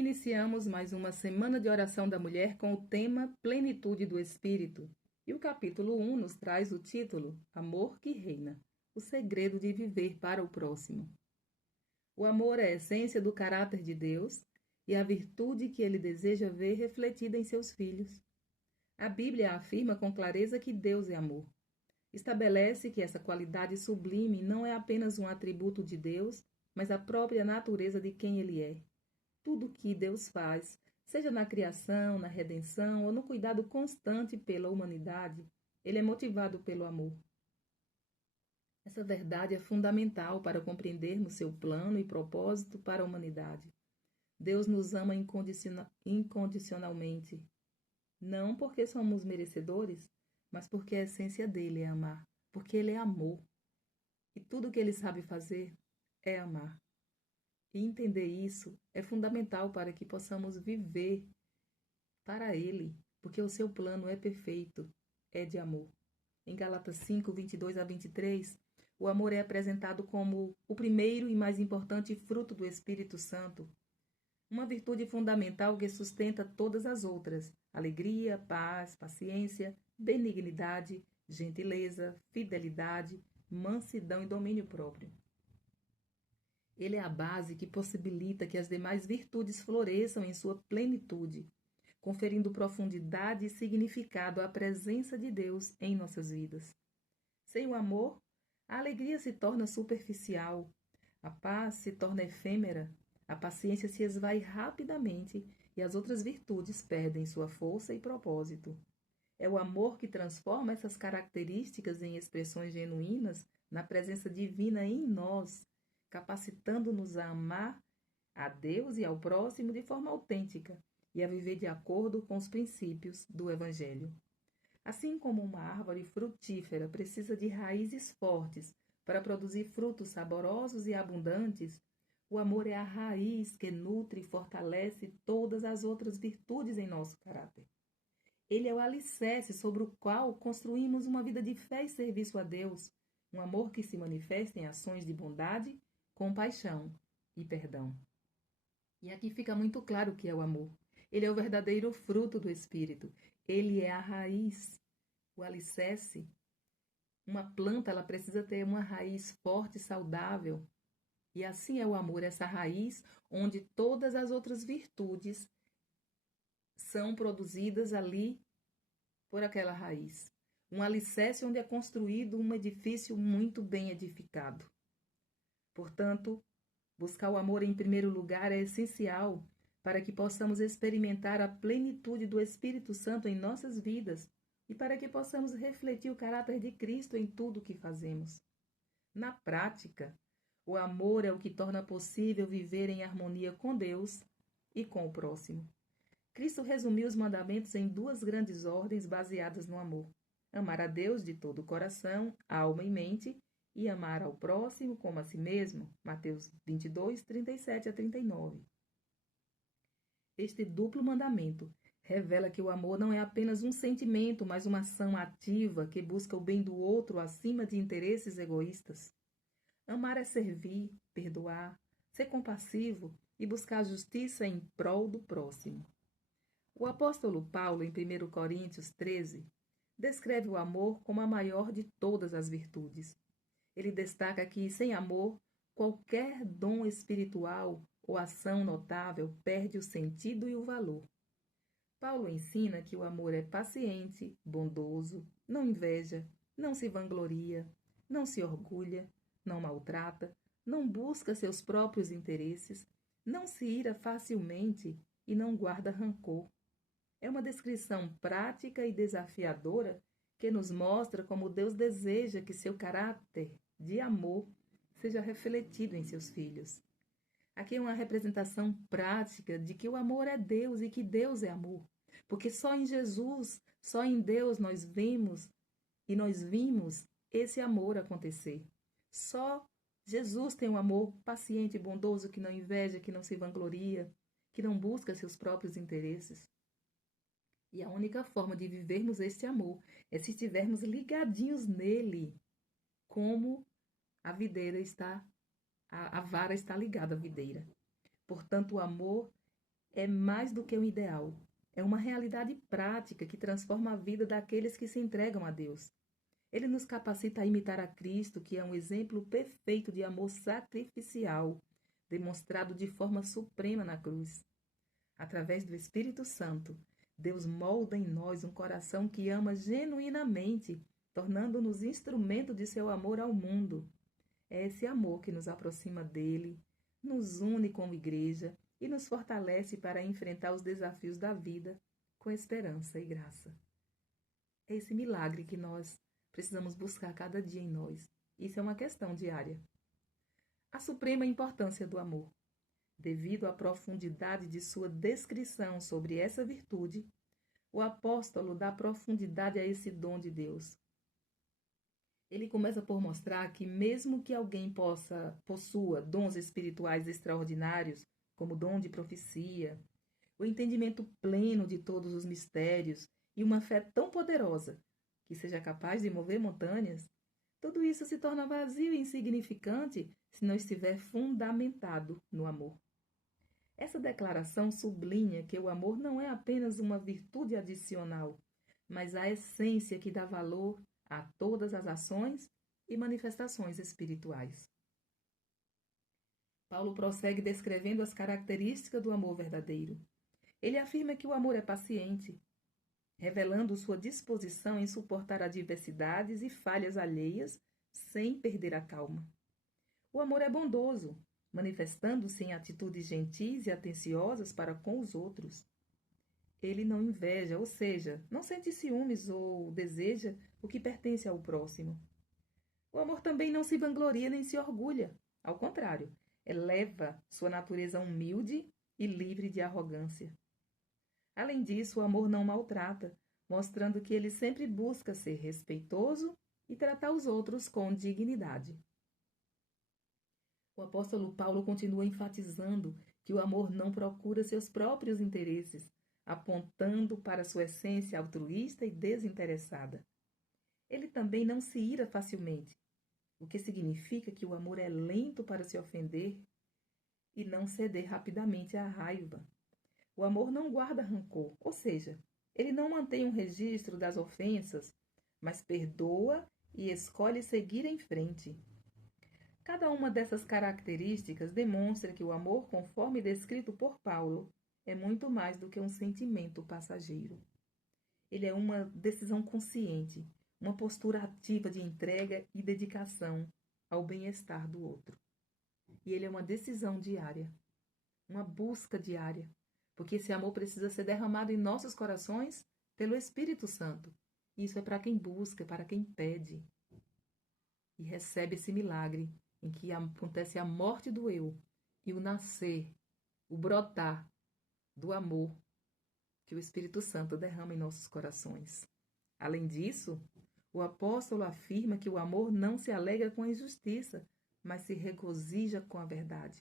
Iniciamos mais uma semana de oração da mulher com o tema Plenitude do Espírito. E o capítulo 1 nos traz o título Amor que Reina, o segredo de viver para o próximo. O amor é a essência do caráter de Deus e a virtude que ele deseja ver refletida em seus filhos. A Bíblia afirma com clareza que Deus é amor. Estabelece que essa qualidade sublime não é apenas um atributo de Deus, mas a própria natureza de quem ele é. Tudo o que Deus faz, seja na criação, na redenção ou no cuidado constante pela humanidade, ele é motivado pelo amor. Essa verdade é fundamental para compreendermos seu plano e propósito para a humanidade. Deus nos ama incondicionalmente, não porque somos merecedores, mas porque a essência dele é amar, porque ele é amor. E tudo o que ele sabe fazer é amar. E entender isso é fundamental para que possamos viver para ele, porque o seu plano é perfeito, é de amor. Em Gálatas 5, 22 a 23, o amor é apresentado como o primeiro e mais importante fruto do Espírito Santo, uma virtude fundamental que sustenta todas as outras: alegria, paz, paciência, benignidade, gentileza, fidelidade, mansidão e domínio próprio. Ele é a base que possibilita que as demais virtudes floresçam em sua plenitude, conferindo profundidade e significado à presença de Deus em nossas vidas. Sem o amor, a alegria se torna superficial, a paz se torna efêmera, a paciência se esvai rapidamente e as outras virtudes perdem sua força e propósito. É o amor que transforma essas características em expressões genuínas na presença divina em nós, capacitando-nos a amar a Deus e ao próximo de forma autêntica e a viver de acordo com os princípios do Evangelho. Assim como uma árvore frutífera precisa de raízes fortes para produzir frutos saborosos e abundantes, o amor é a raiz que nutre e fortalece todas as outras virtudes em nosso caráter. Ele é o alicerce sobre o qual construímos uma vida de fé e serviço a Deus, um amor que se manifesta em ações de bondade, compaixão e perdão. E aqui fica muito claro o que é o amor. Ele é o verdadeiro fruto do Espírito. Ele é a raiz, o alicerce. Uma planta, ela precisa ter uma raiz forte e saudável. E assim é o amor, essa raiz onde todas as outras virtudes são produzidas ali por aquela raiz. Um alicerce onde é construído um edifício muito bem edificado. Portanto, buscar o amor em primeiro lugar é essencial para que possamos experimentar a plenitude do Espírito Santo em nossas vidas e para que possamos refletir o caráter de Cristo em tudo o que fazemos. Na prática, o amor é o que torna possível viver em harmonia com Deus e com o próximo. Cristo resumiu os mandamentos em duas grandes ordens baseadas no amor: amar a Deus de todo o coração, alma e mente, e amar ao próximo como a si mesmo. Mateus 22, 37 a 39. Este duplo mandamento revela que o amor não é apenas um sentimento, mas uma ação ativa que busca o bem do outro acima de interesses egoístas. Amar é servir, perdoar, ser compassivo e buscar a justiça em prol do próximo. O apóstolo Paulo, em 1 Coríntios 13, descreve o amor como a maior de todas as virtudes. Ele destaca que, sem amor, qualquer dom espiritual ou ação notável perde o sentido e o valor. Paulo ensina que o amor é paciente, bondoso, não inveja, não se vangloria, não se orgulha, não maltrata, não busca seus próprios interesses, não se ira facilmente e não guarda rancor. É uma descrição prática e desafiadora que nos mostra como Deus deseja que seu caráter de amor seja refletido em seus filhos. Aqui é uma representação prática de que o amor é Deus e que Deus é amor. Porque só em Jesus, só em Deus nós vimos esse amor acontecer. Só Jesus tem um amor paciente e bondoso que não inveja, que não se vangloria, que não busca seus próprios interesses. E a única forma de vivermos este amor é se estivermos ligadinhos nele, como a videira está, a vara está ligada à videira. Portanto, o amor é mais do que um ideal. É uma realidade prática que transforma a vida daqueles que se entregam a Deus. Ele nos capacita a imitar a Cristo, que é um exemplo perfeito de amor sacrificial, demonstrado de forma suprema na cruz. Através do Espírito Santo, Deus molda em nós um coração que ama genuinamente, tornando-nos instrumento de seu amor ao mundo. É esse amor que nos aproxima dele, nos une como igreja e nos fortalece para enfrentar os desafios da vida com esperança e graça. É esse milagre que nós precisamos buscar cada dia em nós. Isso é uma questão diária. A suprema importância do amor. Devido à profundidade de sua descrição sobre essa virtude, o apóstolo dá profundidade a esse dom de Deus. Ele começa por mostrar que mesmo que alguém possua dons espirituais extraordinários, como o dom de profecia, o entendimento pleno de todos os mistérios e uma fé tão poderosa que seja capaz de mover montanhas, tudo isso se torna vazio e insignificante se não estiver fundamentado no amor. Essa declaração sublinha que o amor não é apenas uma virtude adicional, mas a essência que dá valor a todas as ações e manifestações espirituais. Paulo prossegue descrevendo as características do amor verdadeiro. Ele afirma que o amor é paciente, revelando sua disposição em suportar adversidades e falhas alheias sem perder a calma. O amor é bondoso, manifestando-se em atitudes gentis e atenciosas para com os outros. Ele não inveja, ou seja, não sente ciúmes ou deseja o que pertence ao próximo. O amor também não se vangloria nem se orgulha. Ao contrário, eleva sua natureza humilde e livre de arrogância. Além disso, o amor não maltrata, mostrando que ele sempre busca ser respeitoso e tratar os outros com dignidade. O apóstolo Paulo continua enfatizando que o amor não procura seus próprios interesses, apontando para sua essência altruísta e desinteressada. Ele também não se ira facilmente, o que significa que o amor é lento para se ofender e não ceder rapidamente à raiva. O amor não guarda rancor, ou seja, ele não mantém um registro das ofensas, mas perdoa e escolhe seguir em frente. Cada uma dessas características demonstra que o amor, conforme descrito por Paulo, é muito mais do que um sentimento passageiro. Ele é uma decisão consciente, uma postura ativa de entrega e dedicação ao bem-estar do outro. E ele é uma decisão diária, uma busca diária, porque esse amor precisa ser derramado em nossos corações pelo Espírito Santo. Isso é para quem busca, para quem pede e recebe esse milagre em que acontece a morte do eu e o nascer, o brotar do amor que o Espírito Santo derrama em nossos corações. Além disso, o apóstolo afirma que o amor não se alegra com a injustiça, mas se regozija com a verdade.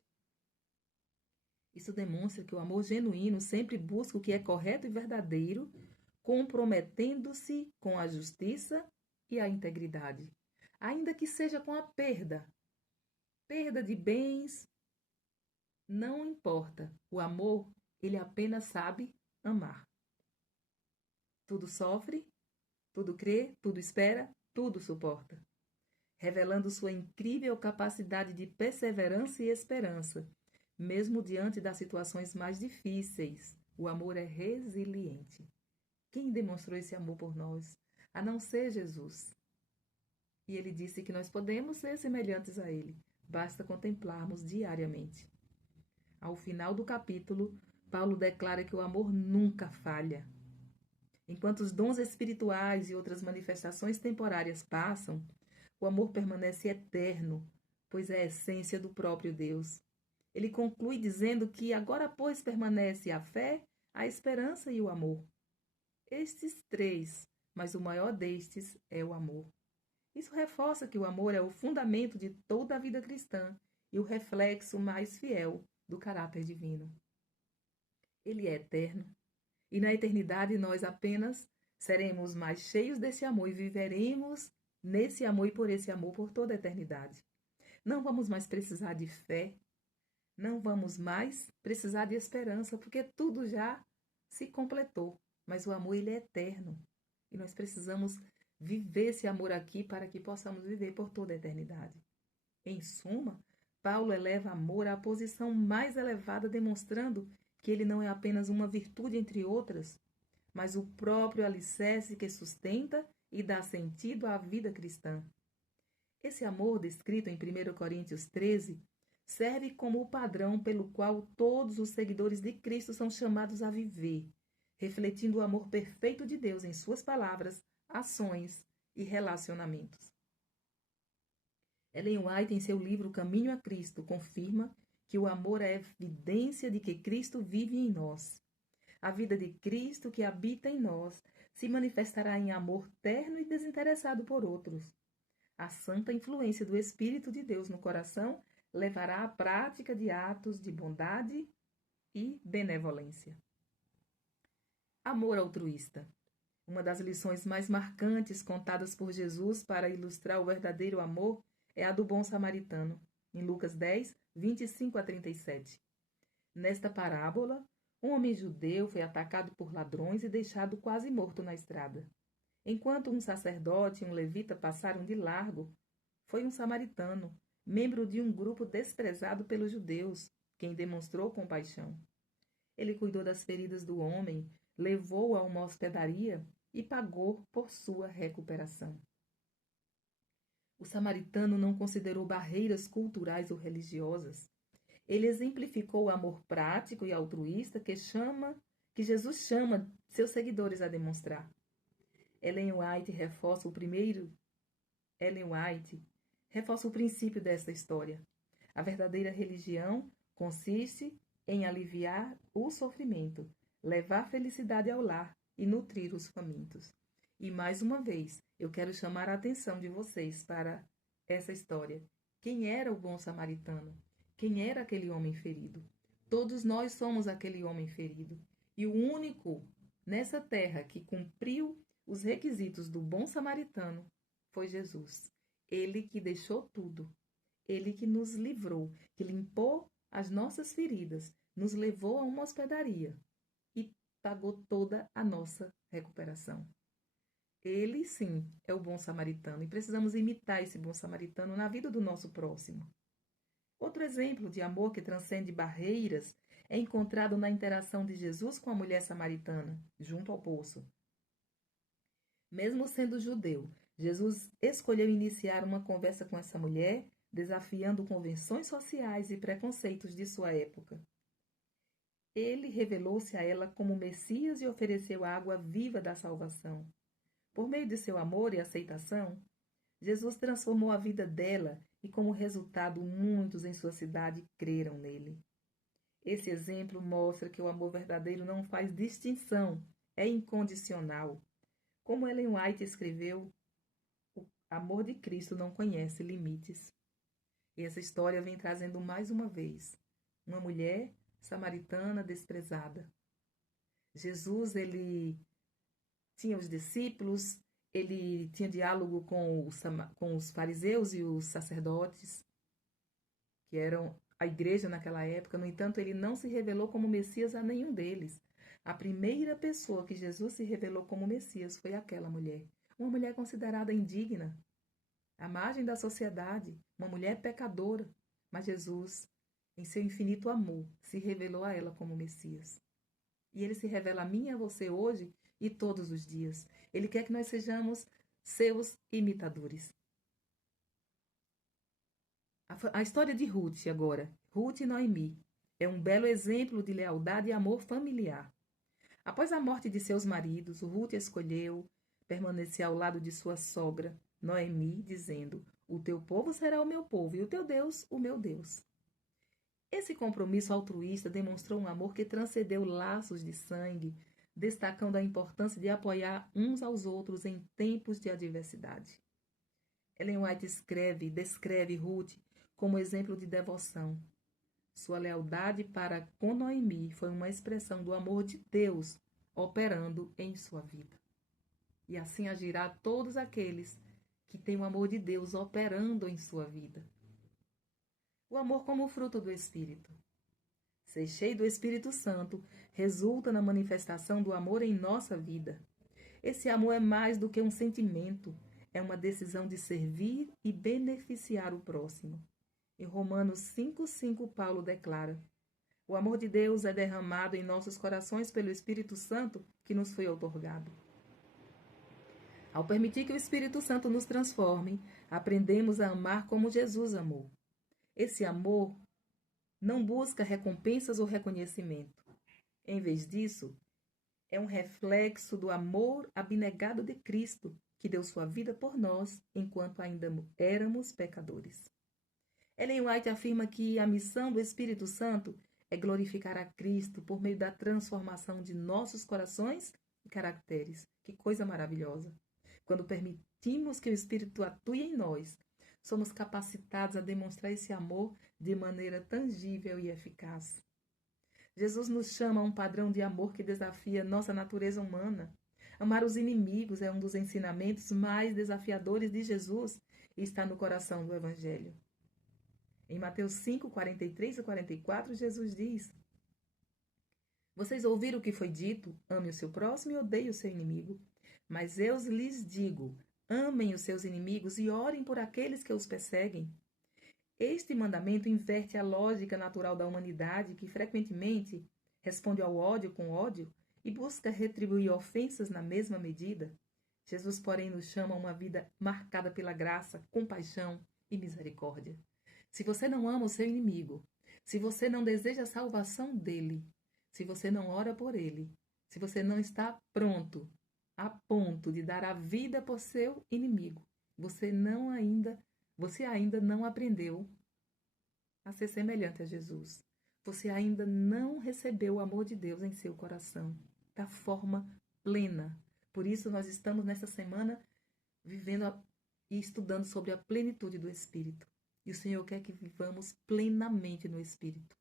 Isso demonstra que o amor genuíno sempre busca o que é correto e verdadeiro, comprometendo-se com a justiça e a integridade, ainda que seja com a perda de bens, não importa. O amor, ele apenas sabe amar. Tudo sofre, tudo crê, tudo espera, tudo suporta, revelando sua incrível capacidade de perseverança e esperança, mesmo diante das situações mais difíceis. O amor é resiliente. Quem demonstrou esse amor por nós, a não ser Jesus? E ele disse que nós podemos ser semelhantes a ele. Basta contemplarmos diariamente. Ao final do capítulo, Paulo declara que o amor nunca falha. Enquanto os dons espirituais e outras manifestações temporárias passam, o amor permanece eterno, pois é a essência do próprio Deus. Ele conclui dizendo que agora, pois, permanece a fé, a esperança e o amor. Estes três, mas o maior destes é o amor. Isso reforça que o amor é o fundamento de toda a vida cristã e o reflexo mais fiel do caráter divino. Ele é eterno, e na eternidade nós apenas seremos mais cheios desse amor e viveremos nesse amor e por esse amor por toda a eternidade. Não vamos mais precisar de fé, Não vamos mais precisar de esperança, porque tudo já se completou. Mas o amor, ele é eterno. E nós precisamos viver esse amor aqui para que possamos viver por toda a eternidade. Em suma, Paulo eleva amor à posição mais elevada, demonstrando que ele não é apenas uma virtude entre outras, mas o próprio alicerce que sustenta e dá sentido à vida cristã. Esse amor, descrito em 1 Coríntios 13, serve como o padrão pelo qual todos os seguidores de Cristo são chamados a viver, refletindo o amor perfeito de Deus em suas palavras, ações e relacionamentos. Ellen White, em seu livro Caminho a Cristo, confirma que o amor é evidência de que Cristo vive em nós. A vida de Cristo que habita em nós se manifestará em amor terno e desinteressado por outros. A santa influência do Espírito de Deus no coração levará à prática de atos de bondade e benevolência. Amor altruísta. Uma das lições mais marcantes contadas por Jesus para ilustrar o verdadeiro amor é a do bom samaritano, em Lucas 10, 25 a 37. Nesta parábola, um homem judeu foi atacado por ladrões e deixado quase morto na estrada. Enquanto um sacerdote e um levita passaram de largo, foi um samaritano, membro de um grupo desprezado pelos judeus, quem demonstrou compaixão. Ele cuidou das feridas do homem, levou-o a uma hospedaria e pagou por sua recuperação. O samaritano não considerou barreiras culturais ou religiosas. Ele exemplificou o amor prático e altruísta que Jesus chama seus seguidores a demonstrar. Ellen White reforça o princípio desta história. A verdadeira religião consiste em aliviar o sofrimento, levar felicidade ao lar e nutrir os famintos. E mais uma vez, eu quero chamar a atenção de vocês para essa história. Quem era o bom samaritano? Quem era aquele homem ferido? Todos nós somos aquele homem ferido. E o único nessa terra que cumpriu os requisitos do bom samaritano foi Jesus. Ele que deixou tudo. Ele que nos livrou, que limpou as nossas feridas, nos levou a uma hospedaria e pagou toda a nossa recuperação. Ele, sim, é o bom samaritano e precisamos imitar esse bom samaritano na vida do nosso próximo. Outro exemplo de amor que transcende barreiras é encontrado na interação de Jesus com a mulher samaritana, junto ao poço. Mesmo sendo judeu, Jesus escolheu iniciar uma conversa com essa mulher, desafiando convenções sociais e preconceitos de sua época. Ele revelou-se a ela como Messias e ofereceu a água viva da salvação. Por meio de seu amor e aceitação, Jesus transformou a vida dela e, como resultado, muitos em sua cidade creram nele. Esse exemplo mostra que o amor verdadeiro não faz distinção, é incondicional. Como Ellen White escreveu, o amor de Cristo não conhece limites. E essa história vem trazendo mais uma vez uma mulher samaritana desprezada. Jesus, ele tinha os discípulos, ele tinha diálogo com os fariseus e os sacerdotes, que eram a igreja naquela época. No entanto, ele não se revelou como Messias a nenhum deles. A primeira pessoa que Jesus se revelou como Messias foi aquela mulher. Uma mulher considerada indigna, à margem da sociedade, uma mulher pecadora. Mas Jesus, em seu infinito amor, se revelou a ela como Messias. E ele se revela a mim e a você hoje e todos os dias. Ele quer que nós sejamos seus imitadores. A história de Ruth agora, Ruth e Noemi, é um belo exemplo de lealdade e amor familiar. Após a morte de seus maridos, Ruth escolheu permanecer ao lado de sua sogra, Noemi, dizendo: "O teu povo será o meu povo e o teu Deus, o meu Deus." Esse compromisso altruísta demonstrou um amor que transcendeu laços de sangue, destacando a importância de apoiar uns aos outros em tempos de adversidade. Ellen White descreve Ruth como exemplo de devoção. Sua lealdade para com Noemi foi uma expressão do amor de Deus operando em sua vida. E assim agirá todos aqueles que têm o amor de Deus operando em sua vida. O amor como fruto do Espírito. Ser cheio do Espírito Santo resulta na manifestação do amor em nossa vida. Esse amor é mais do que um sentimento, é uma decisão de servir e beneficiar o próximo. Em Romanos 5,5, Paulo declara: o amor de Deus é derramado em nossos corações pelo Espírito Santo que nos foi outorgado. Ao permitir que o Espírito Santo nos transforme, aprendemos a amar como Jesus amou. Esse amor não busca recompensas ou reconhecimento. Em vez disso, é um reflexo do amor abnegado de Cristo, que deu sua vida por nós enquanto ainda éramos pecadores. Ellen White afirma que a missão do Espírito Santo é glorificar a Cristo por meio da transformação de nossos corações e caracteres. Que coisa maravilhosa! Quando permitimos que o Espírito atue em nós, somos capacitados a demonstrar esse amor de maneira tangível e eficaz. Jesus nos chama a um padrão de amor que desafia nossa natureza humana. Amar os inimigos é um dos ensinamentos mais desafiadores de Jesus e está no coração do Evangelho. Em Mateus 5, 43 e 44, Jesus diz: vocês ouviram o que foi dito, ame o seu próximo e odeie o seu inimigo. Mas eu lhes digo, amem os seus inimigos e orem por aqueles que os perseguem. Este mandamento inverte a lógica natural da humanidade, que frequentemente responde ao ódio com ódio e busca retribuir ofensas na mesma medida. Jesus, porém, nos chama a uma vida marcada pela graça, compaixão e misericórdia. Se você não ama o seu inimigo, se você não deseja a salvação dele, se você não ora por ele, se você não está pronto, a ponto de dar a vida por seu inimigo, você ainda não aprendeu a ser semelhante a Jesus. Você ainda não recebeu o amor de Deus em seu coração, da forma plena. Por isso, nós estamos nessa semana vivendo e estudando sobre a plenitude do Espírito. E o Senhor quer que vivamos plenamente no Espírito.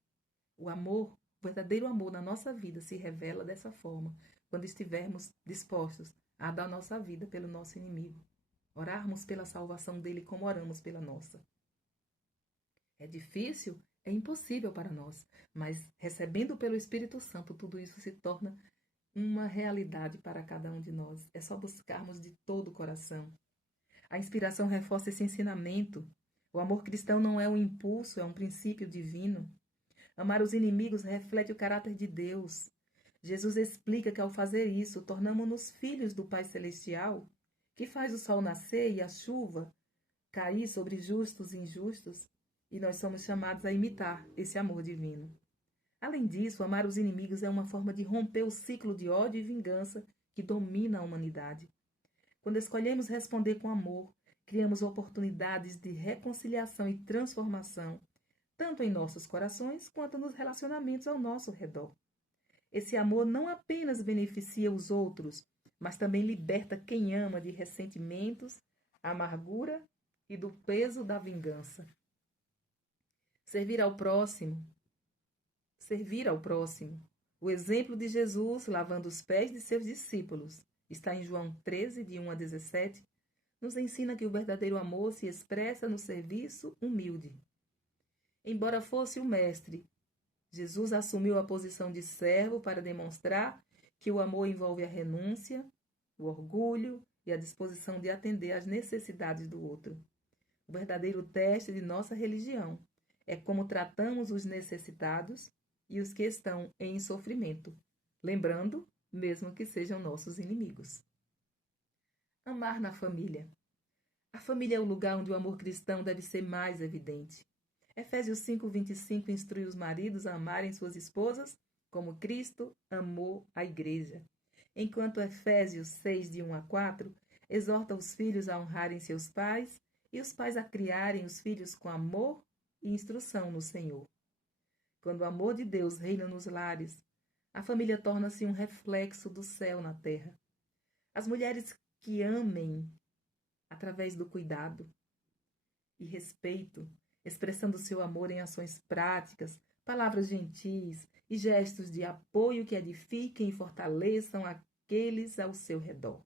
O amor, o verdadeiro amor na nossa vida se revela dessa forma, quando estivermos dispostos a dar nossa vida pelo nosso inimigo. Orarmos pela salvação dele como oramos pela nossa. É difícil, é impossível para nós, mas recebendo pelo Espírito Santo, tudo isso se torna uma realidade para cada um de nós. É só buscarmos de todo o coração. A inspiração reforça esse ensinamento. O amor cristão não é um impulso, é um princípio divino. Amar os inimigos reflete o caráter de Deus. Jesus explica que ao fazer isso, tornamos-nos filhos do Pai Celestial, que faz o sol nascer e a chuva cair sobre justos e injustos, e nós somos chamados a imitar esse amor divino. Além disso, amar os inimigos é uma forma de romper o ciclo de ódio e vingança que domina a humanidade. Quando escolhemos responder com amor, criamos oportunidades de reconciliação e transformação, tanto em nossos corações quanto nos relacionamentos ao nosso redor. Esse amor não apenas beneficia os outros, mas também liberta quem ama de ressentimentos, amargura e do peso da vingança. Servir ao próximo. O exemplo de Jesus lavando os pés de seus discípulos, está em João 13, de 1 a 17, nos ensina que o verdadeiro amor se expressa no serviço humilde. Embora fosse o mestre, Jesus assumiu a posição de servo para demonstrar que o amor envolve a renúncia, o orgulho e a disposição de atender às necessidades do outro. O verdadeiro teste de nossa religião é como tratamos os necessitados e os que estão em sofrimento, lembrando, mesmo que sejam nossos inimigos. Amar na família. A família é o lugar onde o amor cristão deve ser mais evidente. Efésios 5:25 instrui os maridos a amarem suas esposas como Cristo amou a igreja, enquanto Efésios 6, de 1 a 4, exorta os filhos a honrarem seus pais e os pais a criarem os filhos com amor e instrução no Senhor. Quando o amor de Deus reina nos lares, a família torna-se um reflexo do céu na terra. As mulheres que amem através do cuidado e respeito, expressando seu amor em ações práticas, palavras gentis e gestos de apoio que edifiquem e fortaleçam aqueles ao seu redor.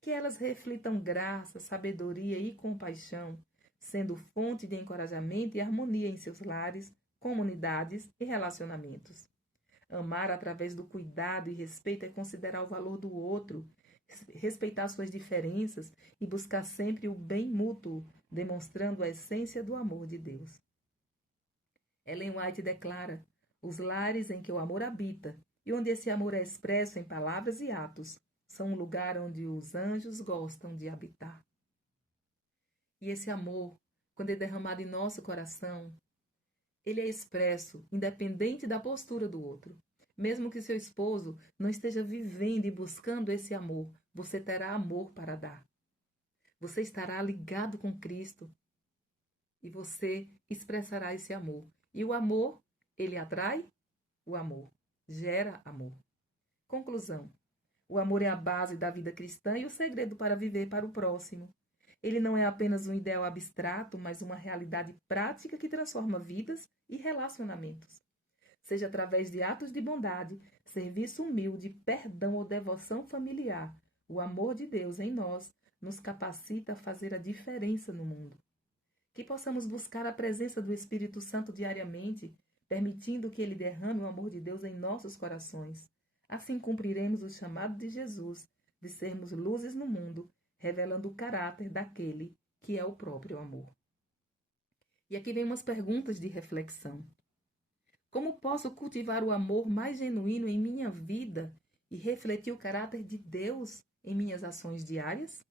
Que elas reflitam graça, sabedoria e compaixão, sendo fonte de encorajamento e harmonia em seus lares, comunidades e relacionamentos. Amar através do cuidado e respeito é considerar o valor do outro, respeitar suas diferenças e buscar sempre o bem mútuo, demonstrando a essência do amor de Deus. Ellen White declara: os lares em que o amor habita e onde esse amor é expresso em palavras e atos são um lugar onde os anjos gostam de habitar. E esse amor, quando é derramado em nosso coração, ele é expresso independente da postura do outro. Mesmo que seu esposo não esteja vivendo e buscando esse amor, você terá amor para dar. Você estará ligado com Cristo e você expressará esse amor. E o amor, ele atrai o amor, gera amor. Conclusão: o amor é a base da vida cristã e o segredo para viver para o próximo. Ele não é apenas um ideal abstrato, mas uma realidade prática que transforma vidas e relacionamentos. Seja através de atos de bondade, serviço humilde, perdão ou devoção familiar, o amor de Deus em nós nos capacita a fazer a diferença no mundo. Que possamos buscar a presença do Espírito Santo diariamente, permitindo que ele derrame o amor de Deus em nossos corações. Assim cumpriremos o chamado de Jesus de sermos luzes no mundo, revelando o caráter daquele que é o próprio amor. E aqui vem umas perguntas de reflexão. Como posso cultivar o amor mais genuíno em minha vida e refletir o caráter de Deus em minhas ações diárias?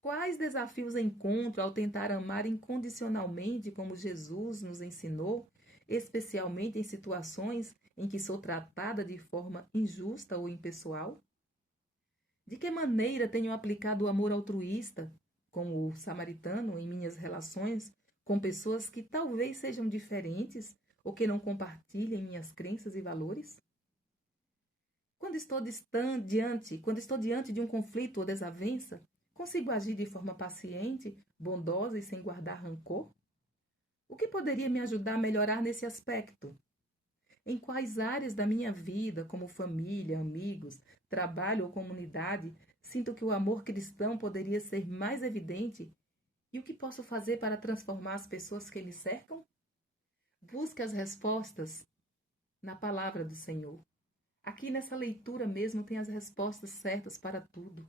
Quais desafios encontro ao tentar amar incondicionalmente como Jesus nos ensinou, especialmente em situações em que sou tratada de forma injusta ou impessoal? De que maneira tenho aplicado o amor altruísta, como o samaritano, em minhas relações com pessoas que talvez sejam diferentes ou que não compartilhem minhas crenças e valores? Quando estou diante de um conflito ou desavença, consigo agir de forma paciente, bondosa e sem guardar rancor? O que poderia me ajudar a melhorar nesse aspecto? Em quais áreas da minha vida, como família, amigos, trabalho ou comunidade, sinto que o amor cristão poderia ser mais evidente? E o que posso fazer para transformar as pessoas que me cercam? Busque as respostas na palavra do Senhor. Aqui nessa leitura mesmo tem as respostas certas para tudo.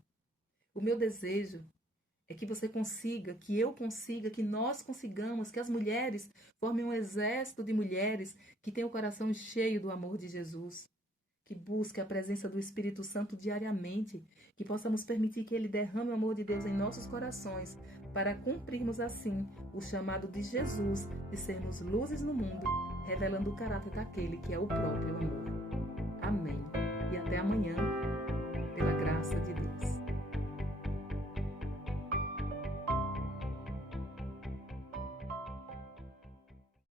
O meu desejo é que você consiga, que eu consiga, que nós consigamos, que as mulheres formem um exército de mulheres que tenham o coração cheio do amor de Jesus, que busque a presença do Espírito Santo diariamente, que possamos permitir que ele derrame o amor de Deus em nossos corações, para cumprirmos assim o chamado de Jesus de sermos luzes no mundo, revelando o caráter daquele que é o próprio amor. Amém. E até amanhã.